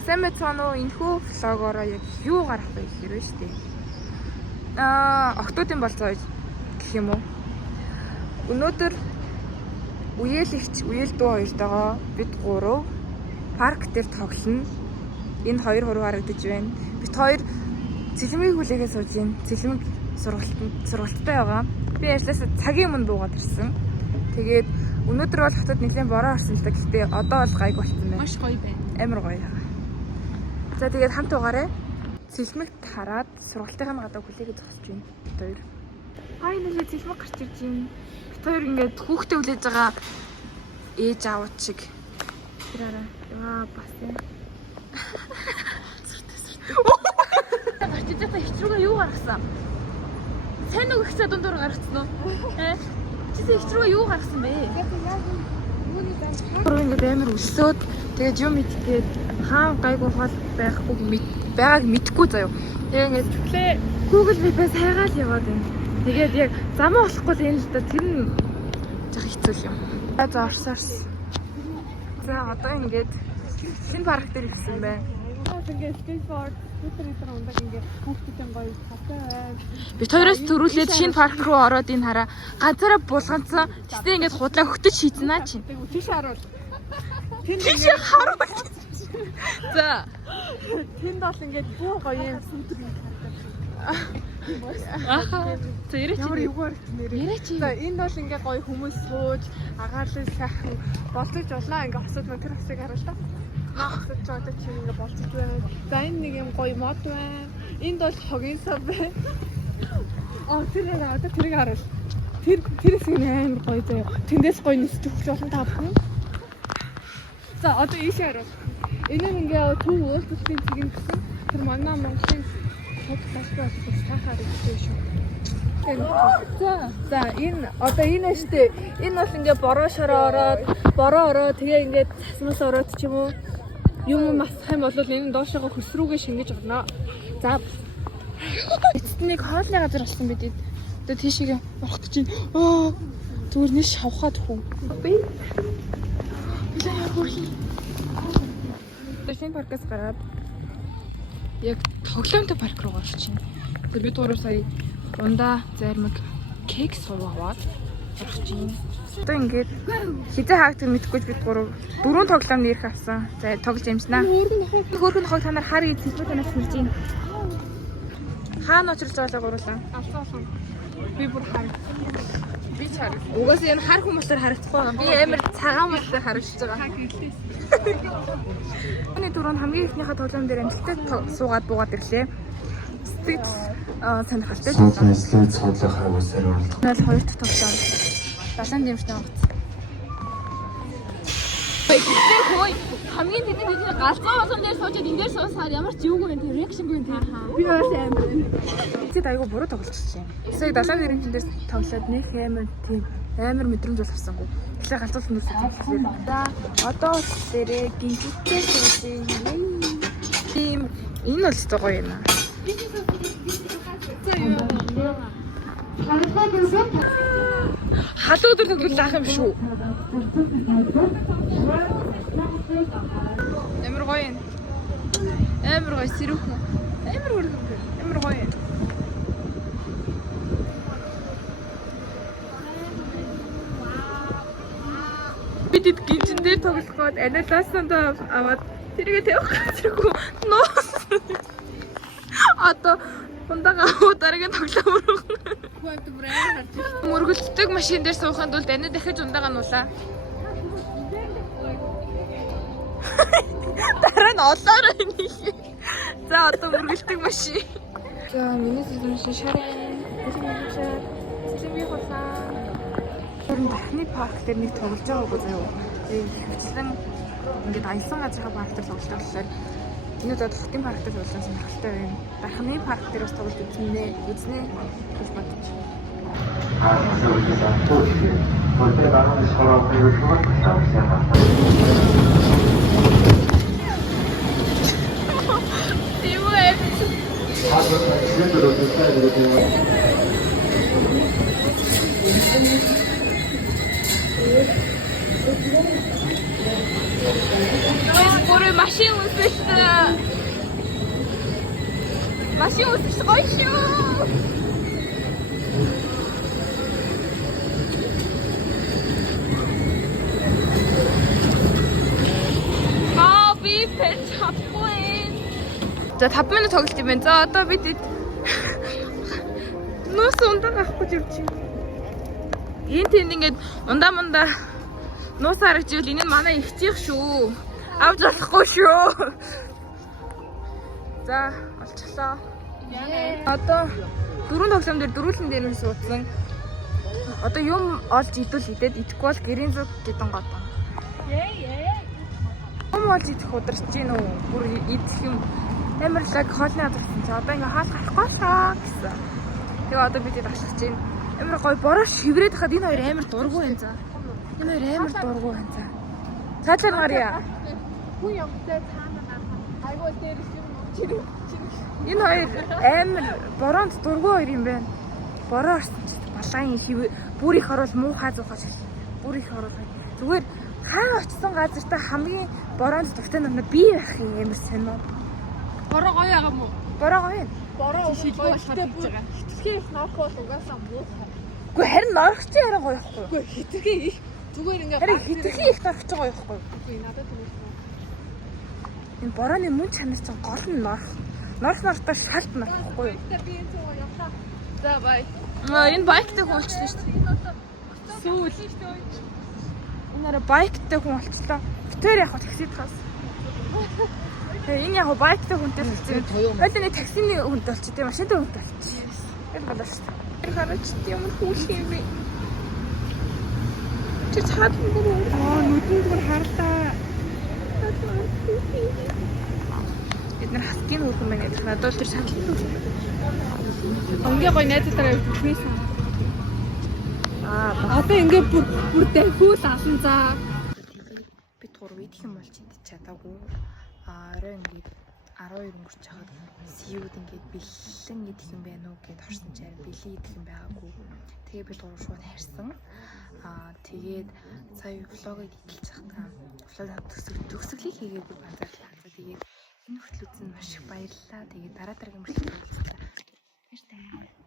Сайн байцгаана уу? Энэхүү влогоороо яг юу гарах вэ гэхээр шүү дээ. Октоодын болцоо гэх юм уу? Өнөөдөр үеэлэгч, үеэл дүү хоёртойгоо бид гурав парк дээр тоглоно. Энд хоёр хуруу харагдаж байна. Бид хоёр цэлмийг хүлээгээ сууж байна. Цэлмэг сургалттай байгаа. Би ажлаас цагийн өмнө буугаад ирсэн. Тэгээд өнөөдөр бол хотод нэлээд бороо орсон л да. Гэхдээ одоо бол гайг болсон байна. Маш гоё байна. Амар гоё. За тэгээд хамт угаарай. Цэлмэгт хараад сургалтынхаа гадаа хүлээгээ зогсож байна. Бид хоёр. Хай нэлээд цэлмэг гарч ирж байна. Бид хоёр ингээд хүүхдээ хүлээж байгаа ээж аавууд шиг. Тэраараа. Яа бас яа. Гарч ирж байгаа ихтрүүгээ юу гаргасан? Сайн уу гэхсээ дундуур гаргацсан уу? Чи ихтрүүгээ юу гаргасан бэ? Гурван ингээд амар өсөөд тэгээд юм идгээд хаан гайгүй хол байгааг мэдэхгүй заяа. Тэгээ ингээд Google Map-ээс хайгаад яваад байна. Тэгээд яг замаа болохгүй л энэ л да тэр нь жах хэцүү юм. За орсоорс. За одоо ингээд шинэ парк дээр ирсэн байна. Ингээд скейтборд скутер ундаг ингээд хүүхдүүдтэй гоё хатаа байна. Бид хоёроос төрүүлээд шинэ парк руу ороод энэ хараа ганцаараа булганцсан. Тэгтээ ингээд худлаа хөтөж шийдсэн наа чи. Тийш харуул. Тийш харуул. За тэнд бол ингээд бүү гоё юм сүтэр юм харагдав. За яриач юугаар яриач. За энд бол ингээд гоё хүмүүс сууж агаарлал сайхан болцож болно. Ингээд хосод мөн тэр хосыг харууллаа. Хосод ч одоо чи ингээд болцож байна. За энэ нэг юм гоё мод байна. Энд бол хогийн сав байна. Тэр одоо тэрийг харуул. Тэр хэсэг нь амар гоё заяа. Тэндээс гоё нисэж өгч болно та бүхэн. За одоо ийшээ харуул. Энэ ингээ төв өөрчлөлтийн цэг юм гэсэн. Тэр манай Монголын хот тасгал тахаар ирсэн шүү. За энэ одоо энэ штэ. Энэ бол ингээ бороо шороо ороод тэгээ ингээ цасмаас ороод ч юм уу юм масах юм бол энэ доошоо хөсрүүгээ шингэж орно. За эцэст нэг хоолны газар болсон бидэд. Одоо тийшээ орох гэж байна. Зүгээр нэг шавхаад хүү. Би яа хөрхи. Шинэ паркаас гараад яг тоглоомтой парк руу орчихно. Тэр бид гурав сая ундаа зармаг кек суваад орчихно. Одоо ингээд хизээ хаагдаг мэдгүй бид гурав дөрөв тоглоом нэрх авсан. За тоглож амжнаа. Хөөрхөн хог та нар хар гэж хэлбэл танаас хэлж байна. Хаана очирч байгаа гурлаа? Алсан. Би бүр хар. Би чар. Угаасаа энэ хар хүмүүсээр харагдахгүй байгаа. Би амар цагаан хүмүүсээр харагдаж байгаа. Оны дөрөв хамгийн ихнийхээ тоглоом дээр амжилттай суугаад буугаад ирлээ. Сэтгэл сонирхолтой. Суудлын цуудлынхаа үсээр орлоо. Тэгэл хоёр дахь тоглоом. Далайн дэмжтэй багц. Хөөе хамгийн тэдний галзуу болон дээр суужаад энэ дээр суусаар ямар ч юугүй юм реакшнгүй юм тийм. Би өөрөө амар. Тэд айгу буруу тоглолцсон. Сая далайн дэрийн тэндээс тоглоод нэг амар тийм амар мэдрэмж бол авсангүй. Тэгэхээр галзуу нүсээ тоглолцсон. За одоо дээрээ гинттэй суусан. Тийм энэ бол ч гоё юм аа. Халуу өдөр тоглох юм шүү. Амар гоё юм. Амар гоё сэрүүхэн. Амар хөргөн. Амар гоё юм. Бид гинжин дээр тоглох гээд анализсандаа аваад тэргээ тавих хэрэггүй. Нуус. Одоо ундага дараагийн тоглоом руу. Мөргөлддөг машин дээр сууханд бол данаа дахиж ундагаа нуулаа. Дараа нь олоор энийг. За одоо мөргөлдөг машин. За миний машин шараа. Цэлмэг хулаа. Гурван дахны парк дээр нэг тоглож байгаагүй заяа. Хэвчлэн ингээд аялсан газрын парк дээр тоглож болохоор энэ удаад хотын парк дээр тоглосон сонирхолтой байна. Дахны парк дээр бас тоглож үзнэ гэж бодож. Бүр машин үсэлсэн. Машин үсэлж гоё шүү. Би пен чадахгүй. За 5 минут тоглож юм байна. За одоо бид нөөс ундаа авахгүй явж байна. Энэ тэнд ингээд ундаа нуус харагч ивэл энэ нь манай ихчих шүү. Авч болохгүй шүү. За олчлоо. Одоо дөрөв тоглоом дээр дөрвөлэн дээр нь суудсан. Одоо юм олж идвэл идээд идэхгүй бол гэрийн зүг гэдэг годон. Юм олж идэх ударч гин үү? Бүр идэх юм амар лаг хоолны адарсан чи одоо ингээ хаалт гарахгүй шаа гэсэн. Тэгээ одоо бид ашиглаж байна. Амар гоё бороо шиврээд хахад энэ хоёр амар дургу байна за. Энэ хоёр амар дургу байна за. Цаадлаар гарья. Хүн юмтай цаана гарах. Айгуу дээр юм чирэг. Энэ хоёр амар бороонд дургу хоёр юм байна. Бороо орсон чи балаан шив бүр их орол муухай зуухаж. Бүр их орол. Зүгээр хаан очсон газартаа хамгийн бороонд дуртай нь би байх юм амар сонио. Бороо гоё байгаа мó? Бороо гоё. Бороо гоё болохоор хийж байгаа. Хитрхи их норх бол угаасаа муухай. Үгүй харин норх чи харин гоё ихгүй. Үгүй хитрхи их зүгээр ингээ харин хитрхи их норх чи гоё ихгүй. Үгүй надад тэгэж байна. Энэ борооны мөн чанар чинь гол нь норх. Норхтой шалт норх ихгүй. Би энэ цаа явахаа. За бай. Энэ байктай хүн болчихлоо шүү дээ. Сүүл. Энэ арай байктай хүн болчихлоо. Тэр яг таксид хас. Тэгээ энэ яг байктай хүнтэй болчихсон. Хойлоо нэг таксины хүнтэй болчих тийм машинтай хүнтэй болчих. Энэ гадаа шүү дээ. Тэр хараач тийм хүүш юм би. Чи цаад нүдэн зүгээр харлаа. Бид нар хаскийн хөрхөн байна гэдэг. Надад тэр шатлын хөрхөн. Онгийн гоё найзтайгаа бүтээсэн. Одоо ингээ бүр дахиул алан заа. Бид гур идэх юм болж идэж чадаагүй. Орой ингээд 12 өнгөрч хаад сивүүд ингээд бэлэн идэх юм байна уу гэд орсон чинь бэлэн идэх юм байгаагүй. Тэгээ бид гур шууд харьсан. Тэгээд сая влогыг идэлж захтаа. Влог төгсгөлийг хийгээгүй ганцаарлаа. Тэгээд энэ хүртэл үзсэн маш их баярлалаа. Тэгээд дараа дараагийн мөрөлд уулзлаа. Баярлалаа.